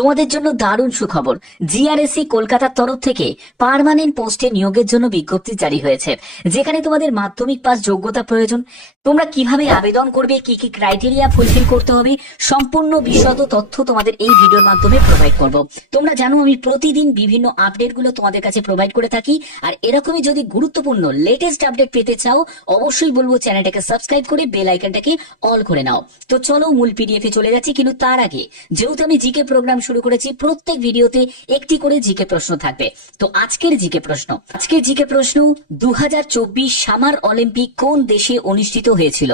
তোমাদের জন্য দারুণ সুখবর। জিআরএসসি কলকাতার তরফ থেকে পার্মানেন্ট পোস্টে নিয়োগের জন্য বিজ্ঞপ্তি জারি হয়েছে, যেখানে তোমাদের মাধ্যমিক পাস যোগ্যতা প্রয়োজন। তোমরা কিভাবে আবেদন করবে, কি কি ক্রাইটেরিয়া ফুলফিল করতে হবে, সম্পূর্ণ বিশদ তথ্য তোমাদের এই ভিডিওর মাধ্যমে প্রোভাইড করব। তোমরা জানো আমি প্রতিদিন বিভিন্ন আপডেট গুলো তোমাদের কাছে প্রোভাইড করে থাকি, আর এরকমই যদি গুরুত্বপূর্ণ লেটেস্ট আপডেট পেতে চাও অবশ্যই বলবো চ্যানেলটাকে সাবস্ক্রাইব করে বেল আইকনটাকে অল করে নাও। তো চলো মূল পিডিএফ এ চলে যাচ্ছি, কিন্তু তার আগে যেহেতু আমি জিকে প্রোগ্রাম শুরু করেছি, প্রত্যেক ভিডিওতে একটি করে জিকে প্রশ্ন থাকবে। তো আজকের জিকে প্রশ্ন 2024 সামার অলিম্পিক কোন দেশে অনুষ্ঠিত হয়েছিল?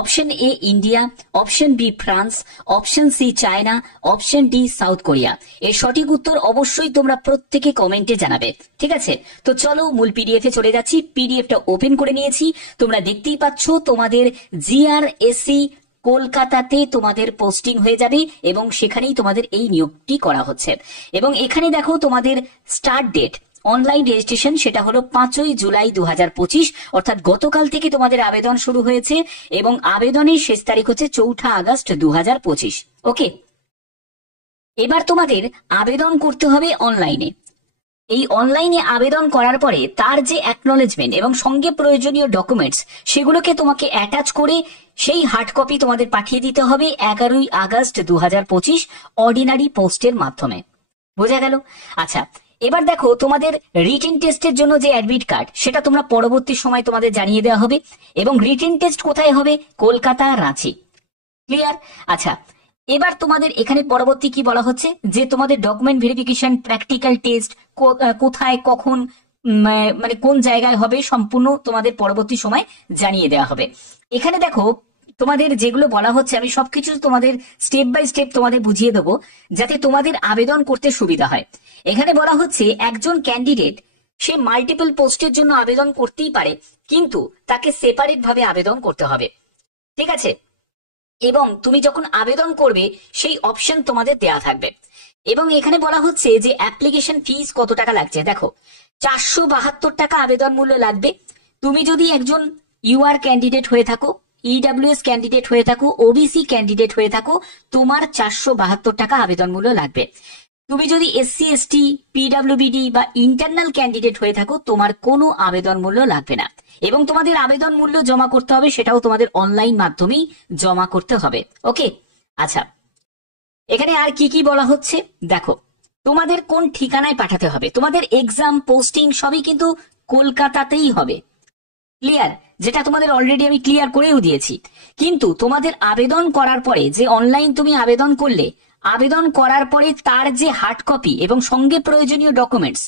Option A India, option B France, option C China, option D South Korea. এর সঠিক উত্তর অবশ্যই তোমরা প্রত্যেকে কমেন্টে জানাবে, ঠিক আছে? তো চলো মূল পিডিএফ এ চলে যাচ্ছি। পিডিএফটা ওপেন করে নিয়েছি, তোমরা দেখতেই পাচ্ছ তোমাদের জিআরএসসি কলকাতাতে তোমাদের পোস্টিং হয়ে যাবে এবং সেখানেই তোমাদের এই নিয়োগটি করা হচ্ছে। এবং এখানে দেখো তোমাদের স্টার্ট ডেট অনলাইন রেজিস্ট্রেশন সেটা হলো 5ই জুলাই 2025, অর্থাৎ গতকাল থেকে তোমাদের আবেদন শুরু হয়েছে এবং আবেদনের শেষ তারিখ হচ্ছে 4 আগস্ট 2025। ওকে, এবার তোমাদের আবেদন করতে হবে অনলাইনে। এই অনলাইনে আবেদন করার পরে তার যে অ্যাকনলেজমেন্ট এবং সঙ্গে প্রয়োজনীয় ডকুমেন্টস সেগুলোকে তোমাকে অ্যাটাচ করে সেই হার্ড কপি তোমাদের পাঠিয়ে দিতে হবে 11ই আগস্ট 2025 অর্ডিনারি পোস্টের মাধ্যমে। বোঝা গেল? আচ্ছা, এবার দেখো তোমাদের রিটেন টেস্টের জন্য যে অ্যাডমিট কার্ড সেটা তোমরা পরবর্তী সময় তোমাদের জানিয়ে দেওয়া হবে। এবং রিটেন টেস্ট কোথায় হবে? কলকাতা, রাঁচি। ক্লিয়ার? আচ্ছা, এবার তোমাদের এখানে পরবর্তী কি বলা হচ্ছে যে তোমাদের ডকুমেন্ট ভেরিফিকেশন, প্র্যাকটিক্যাল টেস্ট কোথায় কখন মানে কোন জায়গায় হবে সম্পূর্ণ তোমাদের পরবর্তী সময় জানিয়ে দেওয়া হবে। এখানে দেখো তোমাদের যেগুলো বলা হচ্ছে আমি সবকিছু তোমাদের স্টেপ বাই স্টেপ তোমাদের বুঝিয়ে দেবো যাতে তোমাদের আবেদন করতে সুবিধা হয়। এখানে বলা হচ্ছে একজন ক্যান্ডিডেট সে মাল্টিপল পোস্টের জন্য আবেদন করতেই পারে, কিন্তু তাকে সেপারেট ভাবে আবেদন করতে হবে, ঠিক আছে? এবং তুমি যখন আবেদন করবে সেই অপশন তোমাদের দেয়া থাকবে। এবং এখানে বলা হচ্ছে যে অ্যাপ্লিকেশন ফিস কত টাকা লাগছে। দেখো 472 টাকা আবেদন মূল্য লাগবে। তুমি যদি একজন ইউআর ক্যান্ডিডেট হয়ে থাকো, ইডব্লিউএস ক্যান্ডিডেট হয়ে থাকো, ওবিসি ক্যান্ডিডেট হয়ে থাকো, তোমার 472 টাকা আবেদন মূল্য লাগবে। তুমি যদি এসসি এসটি, পিডব্লিউবিডি বা ইন্টারনাল ক্যান্ডিডেট হয়ে থাকো তোমার কোনো আবেদন মূল্য লাগবে না। এবং তোমাদের আবেদন মূল্য জমা করতে হবে সেটাও তোমাদের অনলাইন মাধ্যমেই জমা করতে হবে। ওকে, আচ্ছা, এখানে আর কি কি বলা হচ্ছে দেখো, তোমাদের কোন ঠিকানায় পাঠাতে হবে। তোমাদের এক্সাম, পোস্টিং সবই কিন্তু কলকাতাতেই হবে। ক্লিয়ার? যেটা তোমাদের অলরেডি আমি ক্লিয়ার করেও দিয়েছি। কিন্তু তোমাদের আবেদন করার পরে যে অনলাইন তুমি আবেদন করলে, আবেদন করার পরে তার যে হার্ড কপি এবং সঙ্গে প্রয়োজনীয় ডকুমেন্টস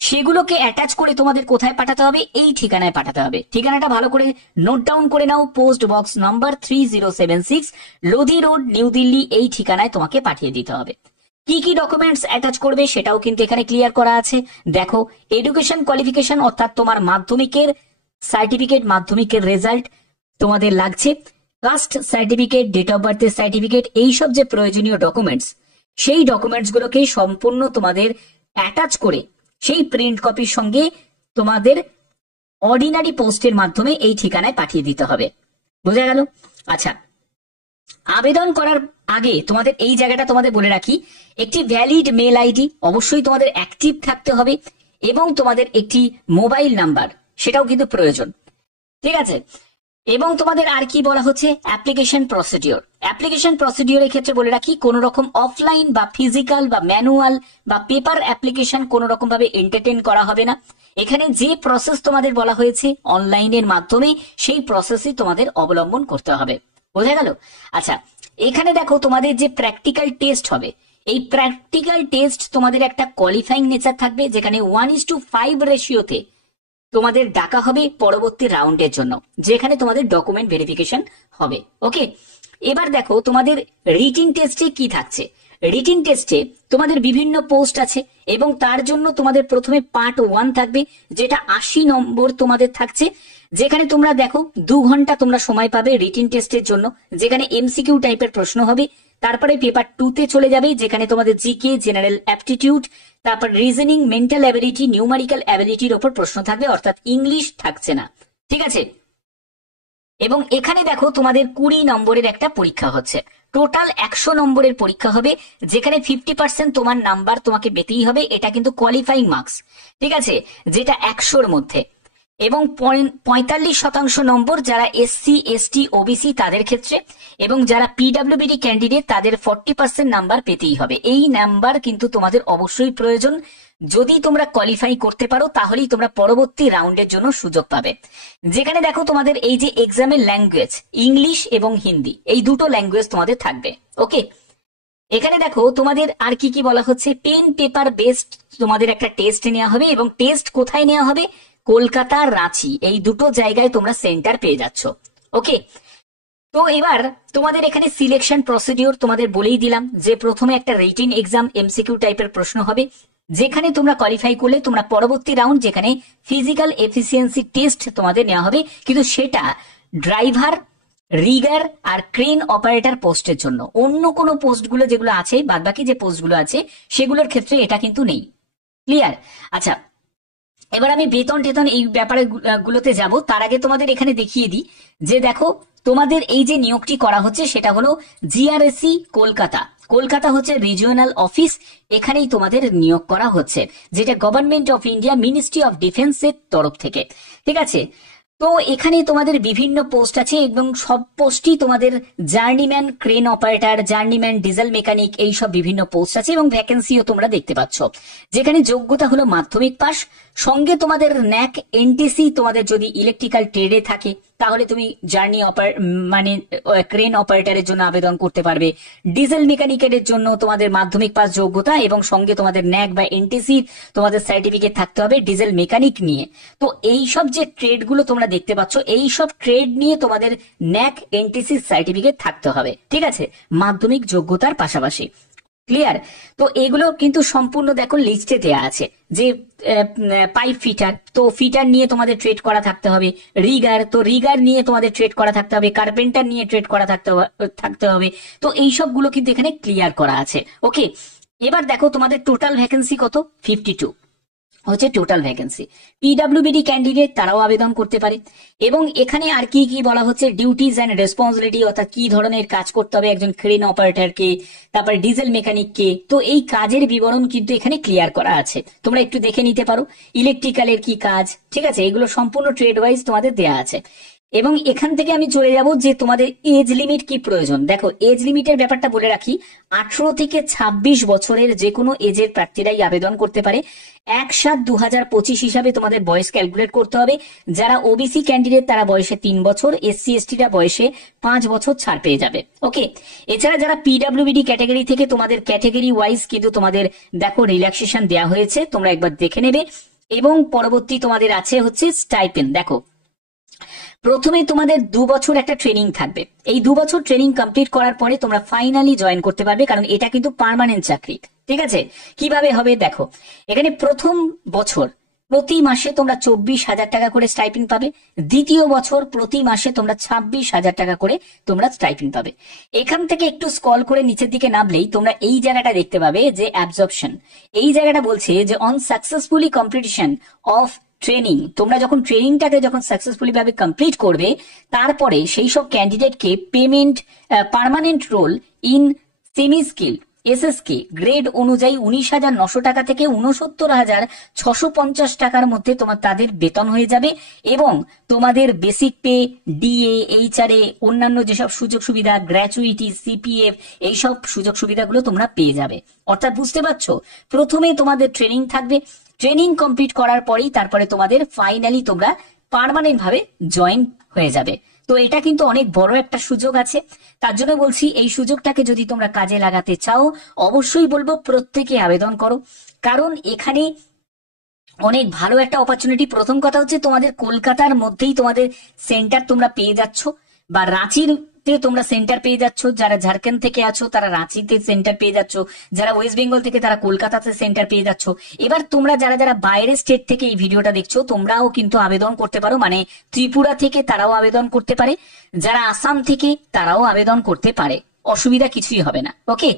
সেগুলোকে অ্যাটাচ করে তোমাদের কোথায় পাঠাতে হবে? এই ঠিকানায় পাঠাতে হবে। ঠিকানাটা ভালো করে নোট ডাউন করে নাও। Post box number 3076, Lodhi road, New Delhi. এই ঠিকানায় তোমাকে পাঠিয়ে দিতে হবে। কি কি ডকুমেন্টস অ্যাটাচ করবে সেটাও কিন্তু এখানে ক্লিয়ার করা আছে। দেখো, এডুকেশন কোয়ালিফিকেশন অর্থাৎ তোমার মাধ্যমিকের সার্টিফিকেট, মাধ্যমিকের রেজাল্ট তোমাদের লাগছে, কাস্ট সার্টিফিকেট, ডেট অফ বার্থের সার্টিফিকেট, এইসব যে প্রয়োজনীয় ডকুমেন্টস সেই ডকুমেন্টস গুলোকে সম্পূর্ণ তোমাদের অ্যাটাচ করে সেই প্রিন্ট কপির সঙ্গে তোমাদের অর্ডিনারি পোস্টের মাধ্যমে এই ঠিকানায় পাঠিয়ে দিতে হবে। বোঝা গেল? আচ্ছা, আবেদন করার আগে তোমাদের এই জায়গাটা তোমাদের বলে রাখি, একটি ভ্যালিড মেল আইডি অবশ্যই তোমাদের অ্যাক্টিভ থাকতে হবে এবং তোমাদের একটি মোবাইল নাম্বার সেটাও কিন্তু প্রয়োজন, ঠিক আছে? এবং তোমাদের আর কি বলা হচ্ছে? অ্যাপ্লিকেশন প্রসিডিওরের ক্ষেত্রে বলে রাখি, কোন রকম অফলাইন বা ফিজিক্যাল বা ম্যানুয়াল বা পেপার অ্যাপ্লিকেশন কোন রকম ভাবে এন্টারটেইন করা হবে না। এখানে যে প্রসেস তোমাদের বলা হয়েছে অনলাইনের মাধ্যমে সেই প্রসেসই তোমাদের অবলম্বন করতে হবে। বোঝা গেল? আচ্ছা, এখানে দেখো তোমাদের যে প্র্যাকটিক্যাল টেস্ট হবে, এই প্র্যাকটিক্যাল টেস্ট তোমাদের একটা কোয়ালিফাইং নেচার থাকবে, যেখানে 1:5 রেশিওতে তোমাদের ডাকা হবে পরবর্তী রাউন্ডের জন্য, যেখানে তোমাদের ডকুমেন্ট ভেরিফিকেশন হবে। ওকে, এবার দেখো তোমাদের রিটিন টেস্টে কি থাকছে। রিটিন টেস্টে তোমাদের বিভিন্ন পোস্ট আছে এবং তার জন্য তোমাদের প্রথমে পার্ট 1 থাকবে, যেটা 80 নম্বর তোমাদের থাকছে, যেখানে তোমরা দেখো 2 ঘন্টা তোমরা সময় পাবে রিটিন টেস্টের জন্য, যেখানে এমসিকিউ টাইপের প্রশ্ন হবে। তারপরে পেপার 2 তে চলে যাবে, যেখানে তোমাদের জিকে, জেনারেল অ্যাপটিটিউড, তারপর রিজনিং, মেন্টাল অ্যাবিলিটি, নিউমারিক্যাল অ্যাবিলিটির ওপর প্রশ্ন থাকবে, অর্থাৎ ইংলিশ থাকছে না, ঠিক আছে? এবং এখানে দেখো তোমাদের 20 নম্বরের একটা পরীক্ষা হচ্ছে। টোটাল 100 নম্বরের পরীক্ষা হবে, যেখানে 50% তোমার নাম্বার তোমাকে পেতেই হবে। এটা কিন্তু কোয়ালিফাইং মার্কস, ঠিক আছে, যেটা 100-র মধ্যে। এবং 45% নম্বর যারা এসসি এসটি ওবিসি তাদের ক্ষেত্রে, এবং যারা পিডব্লিউবিডি ক্যান্ডিডেট তাদের 40% নাম্বার পেতেই হবে। এই নাম্বার কিন্তু তোমাদের অবশ্যই প্রয়োজন। যদি তোমরা কোয়ালিফাই করতে পারো তাহলেই তোমরা পরবর্তী রাউন্ডের জন্য সুযোগ পাবে। যেখানে দেখো তোমাদের এই যে এক্সামের ল্যাঙ্গুয়েজ, ইংলিশ এবং হিন্দি, এই দুটো ল্যাঙ্গুয়েজ তোমাদের থাকবে। ওকে, এখানে দেখো তোমাদের আর কি কি বলা হচ্ছে, পেন পেপার বেসড তোমাদের একটা টেস্ট নেওয়া হবে, এবং টেস্ট কোথায় নেওয়া হবে, কলকাতা, রাঁচি, এই দুটো জায়গায় তোমরা সেন্টার পেয়ে যাচ্ছ। ওকে, তো এবার তোমাদের এখানে সিলেকশন প্রসিডিওর তোমাদের বলেই দিলাম যে প্রথমে একটা রিটেন এক্সাম এমসিকিউ টাইপের প্রশ্ন হবে, যেখানে তোমরা কোয়ালিফাই করলে তোমরা পরবর্তী রাউন্ড যেখানে ফিজিক্যাল এফিসিয়েন্সি টেস্ট তোমাদের নেওয়া হবে, কিন্তু সেটা ড্রাইভার, রিগার আর ক্রেন অপারেটর পোস্টের জন্য। অন্য কোনো পোস্টগুলো যেগুলো আছে, বাদবাকি যে পোস্টগুলো আছে সেগুলোর ক্ষেত্রে এটা কিন্তু নেই। ক্লিয়ার? আচ্ছা, এবার আমি বেতন টেতন এই ব্যাপারে গুলোতে যাব, তার আগে তোমাদের এখানে দেখিয়ে দিই যে দেখো তোমাদের এই যে নিয়োগটি করা হচ্ছে সেটা হলো জিআরএসসি কলকাতা। কলকাতা হচ্ছে রিজিওনাল অফিস, এখানেই তোমাদের নিয়োগ করা হচ্ছে, যেটা government of India ministry of ডিফেন্সের তরফ থেকে। ঠিক আছে, তো এখানে তোমাদের বিভিন্ন পোস্ট আছে এবং সব পোস্টই তোমাদের journeyman crane operator, journeyman diesel mechanic, এই সব বিভিন্ন পোস্ট আছে এবং ভ্যাকেন্সিও তোমরা দেখতে পাচ্ছ। যেখানে যোগ্যতা হলো মাধ্যমিক পাস, সঙ্গে তোমাদের ন্যাক এনটিসি, তোমাদের যদি ইলেকট্রিক্যাল ট্রেডে থাকে তাহলে তুমি মানে ক্রেন অপারেটরের জন্য আবেদন করতে পারবে। ডিজেল মেকানিকের জন্য তোমাদের মাধ্যমিক পাস যোগ্যতা এবং সঙ্গে তোমাদের ন্যাক বা এনটিসি তোমাদের সার্টিফিকেট থাকতে হবে ডিজেল মেকানিক নিয়ে। তো এই সব যে ট্রেড গুলো তোমরা দেখতে পাচ্ছ, এই সব ট্রেড নিয়ে তোমাদের ন্যাক এনটিসি সার্টিফিকেট থাকতে হবে, ঠিক আছে, মাধ্যমিক যোগ্যতার পাশাপাশি। ক্লিয়ার? তো এগুলো কিন্তু সম্পূর্ণ দেখো লিস্টে দেয়া আছে, যে পাইপ ফিটার, তো ফিটার নিয়ে তোমাদের ট্রেড করা থাকতে হবে। রিগার, তো রিগার নিয়ে তোমাদের ট্রেড করা থাকতে হবে। কার্পেন্টার নিয়ে ট্রেড করা থাকতে হবে। তো এই সবগুলো কিন্তু এখানে ক্লিয়ার করা আছে। ওকে, এবার দেখো তোমাদের টোটাল ভ্যাকেন্সি কত, 52 হচ্ছে টোটাল ভ্যাকেন্সি। পিডব্লিউবিডি ক্যান্ডিডেট তারাও আবেদন করতে পারে। এবং এখানে আর কি কি বলা হচ্ছে, ডিউটিজ অ্যান্ড রেসপন্সিবিলিটি, অর্থাৎ কি ধরনের কাজ করতে হবে একজন ক্রেন অপারেটরকে, তারপর ডিজেল মেকানিককে। তো এই কাজের বিবরণ কিন্তু এখানে ক্লিয়ার করা আছে, তোমরা একটু দেখে নিতে পারো। ইলেকট্রিক্যালের কি কাজ, ঠিক আছে, এগুলো সম্পূর্ণ ট্রেড ওয়াইজ তোমাদের দেয়া আছে। এবং এখান থেকে আমি চলে যাব যে তোমাদের এজ লিমিট কি প্রয়োজন। দেখো, এজ লিমিটের ব্যাপারটা বলে রাখি, 18 থেকে 26 বছরের যে কোনো এজের প্রার্থীরাই আবেদন করতে পারে। 1/7/2025 হিসাবে তোমাদের বয়স ক্যালকুলেট করতে হবে। যারা ওবিসি ক্যান্ডিডেট তারা বয়সে 3 বছর, এসসি এসটিরা বয়সে 5 বছর ছাড় পেয়ে যাবে। ওকে, এছাড়া যারা পিডব্লিউবিডি ক্যাটাগরি থেকে, তোমাদের ক্যাটাগরি ওয়াইজ কিন্তু তোমাদের দেখো রিল্যাক্সেশন দেওয়া হয়েছে, তোমরা একবার দেখে নেবে। এবং পরবর্তী তোমাদের আছে হচ্ছে স্টাইপেন্ড। দেখো, প্রথমে তোমাদের 2 বছর একটা ট্রেনিং থাকবে। এই 2 বছর ট্রেনিং কমপ্লিট করার পরে তোমরা ফাইনালি জয়েন করতে পারবে, কারণ এটা কিন্তু পার্মানেন্ট চাকরি। ঠিক আছে, কিভাবে হবে দেখো, এখানে প্রথম বছর প্রতি মাসে তোমরা 24,000 টাকা করে স্টাইপেন্ড পাবে। দ্বিতীয় বছর প্রতি মাসে তোমরা 26,000 টাকা করে তোমরা স্টাইপেন্ড পাবে। এখান থেকে একটু স্ক্রল করে নিচের দিকে নামলেই তোমরা এই জায়গাটা দেখতে পাবে যে অ্যাবজর্পশন। এই জায়গাটা বলছে যে on successfully completion of training, তোমরা যখন ট্রেনিংটাকে যখন সাকসেসফুলি ভাবে কমপ্লিট করবে, তারপরে সেই সব ক্যান্ডিডেটকে payment permanent role in semi skill SSK grade অনুযায়ী 19,900 টাকা থেকে 69,650 টাকার মধ্যে তাদের বেতন হয়ে যাবে। এবং তোমাদের বেসিক পে, ডিএ, এইচআরএ, অন্যান্য যেসব সুযোগ সুবিধা, গ্র্যাচুইটি, সিপিএফ, এইসব সুযোগ সুবিধাগুলো তোমরা পেয়ে যাবে। অর্থাৎ বুঝতে পারছো, প্রথমে তোমাদের ট্রেনিং থাকবে, ট্রেনিং কমপ্লিট করার পরেই তারপরে তোমাদের ফাইনালি তোমরা পার্মানেন্ট ভাবে জয়েন হয়ে যাবে। তো এটা কিন্তু অনেক বড় একটা সুযোগ আছে, তার জন্য বলছি এই সুযোগটাকে যদি তোমরা কাজে লাগাতে চাও অবশ্যই বলবো প্রত্যেকে আবেদন করো, কারণ এখানে অনেক ভালো একটা অপরচুনিটি। প্রথম কথা হচ্ছে তোমাদের কলকাতার মধ্যেই তোমাদের সেন্টার তোমরা পেয়ে যাচ্ছ, বা রাঁচিতে তোমরা সেন্টার পেয়ে যাচ্ছ। যারা ঝাড়খণ্ড থেকে আছো তারা রাঁচিতে সেন্টার পেয়ে যাচ্ছ, যারা ওয়েস্ট বেঙ্গল থেকে তারা কলকাতাতে সেন্টার পেয়ে যাচ্ছ। এবার তোমরা যারা যারা বাইরের স্টেট থেকে এই ভিডিওটা দেখছো তোমরাও কিন্তু আবেদন করতে পারো, মানে ত্রিপুরা থেকে তারাও আবেদন করতে পারে, যারা আসাম থেকে তারাও আবেদন করতে পারে, অসুবিধা কিছুই হবে না। ওকে,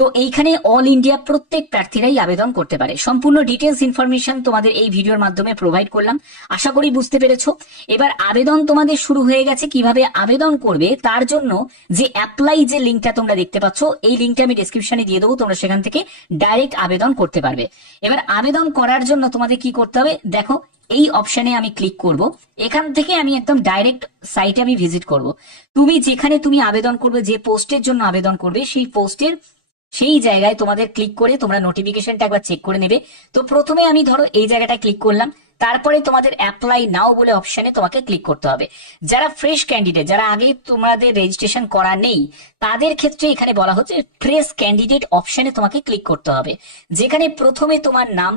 তো এইখানে অল ইন্ডিয়া প্রত্যেক প্রার্থীরাই আবেদন করতে পারে। সম্পূর্ণ ডিটেলস ইনফরমেশন তোমাদের এই ভিডিওর মাধ্যমে প্রোভাইড করলাম, আশা করি বুঝতে পেরেছো। এবার আবেদন তোমাদের শুরু হয়ে গেছে। কিভাবে আবেদন করবে তার জন্য যে অ্যাপ্লাই যে লিঙ্কটা তোমরা দেখতে পাচ্ছ, এই লিঙ্কটা আমি ডেসক্রিপশনে দিয়ে দেবো, তোমরা সেখান থেকে ডাইরেক্ট আবেদন করতে পারবে। এবার আবেদন করার জন্য তোমাদের কি করতে হবে, দেখো এই অপশনে আমি ক্লিক করব, এখান থেকে আমি একদম ডাইরেক্ট সাইটে আমি ভিজিট করব। তুমি যেখানে তুমি আবেদন করবে, যে পোস্টের জন্য আবেদন করবে, সেই পোস্টের সেই জায়গায় তোমাদের ক্লিক করে তোমরা নোটিফিকেশনটা একবার চেক করে নেবে। তো প্রথমে আমি ধরো এই জায়গাটায় ক্লিক করলাম, তারপরে তোমাদের অ্যাপ্লাই নাও বলে অপশনে তোমাকে ক্লিক করতে হবে। যারা ফ্রেশ ক্যান্ডিডেট, যারা আগে তোমাদের রেজিস্ট্রেশন করা নেই, তাদের ক্ষেত্রে এখানে বলা হচ্ছে ফ্রেশ ক্যান্ডিডেট অপশনে তোমাকে ক্লিক করতে হবে, যেখানে প্রথমে তোমার নাম,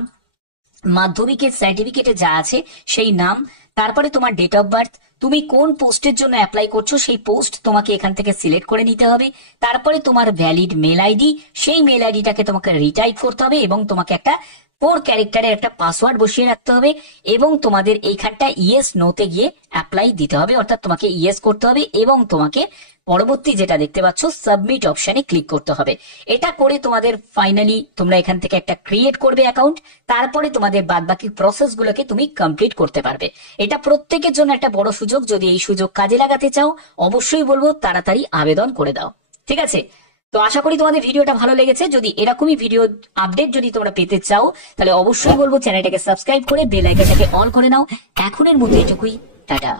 মাধ্যমিকের সার্টিফিকেটে যা আছে সেই নাম, তারপরে তোমার ডেট অফ বার্থ, তুমি কোন পোস্টের জন্য অ্যাপ্লাই করছো সেই পোস্ট তোমাকে এখান থেকে সিলেক্ট করে নিতে হবে, তারপরে তোমার ভ্যালিড মেল আইডি, সেই মেল আইডিটাকে তোমাকে রিটাইপ করতে হবে এবং তোমাকে একটা 4 ক্যারেক্টারের একটা পাসওয়ার্ড বসিয়ে রাখতে হবে এবং তোমাদের এইখানটা ইয়েস নোতে গিয়ে অ্যাপ্লাই দিতে হবে, অর্থাৎ তোমাকে ইয়েস করতে হবে এবং তোমাকে পরবর্তী যেটা দেখতে পাচ্ছ সাবমিট অপশনে ক্লিক করতে হবে। এটা করে তোমাদের ফাইনালি তোমরা এখান থেকে একটা ক্রিয়েট করবে অ্যাকাউন্ট, তারপরে তোমাদের বাদবাকি প্রসেসগুলোকে তুমি কমপ্লিট করতে পারবে। এটা প্রত্যেকের জন্য একটা বড় সুযোগ, যদি এই সুযোগ কাজে লাগাতে চাও অবশ্যই বলবো তাড়াতাড়ি আবেদন করে দাও, ঠিক আছে? তো আশা করি তোমাদের ভিডিওটা ভালো লেগেছে। যদি এরকমই ভিডিও আপডেট যদি তোমরা পেতে চাও তাহলে অবশ্যই বলবো চ্যানেলটাকে সাবস্ক্রাইব করে বেল আইকনটাকে অল করে নাও। এখনের মতো এটুকুই, টাটা।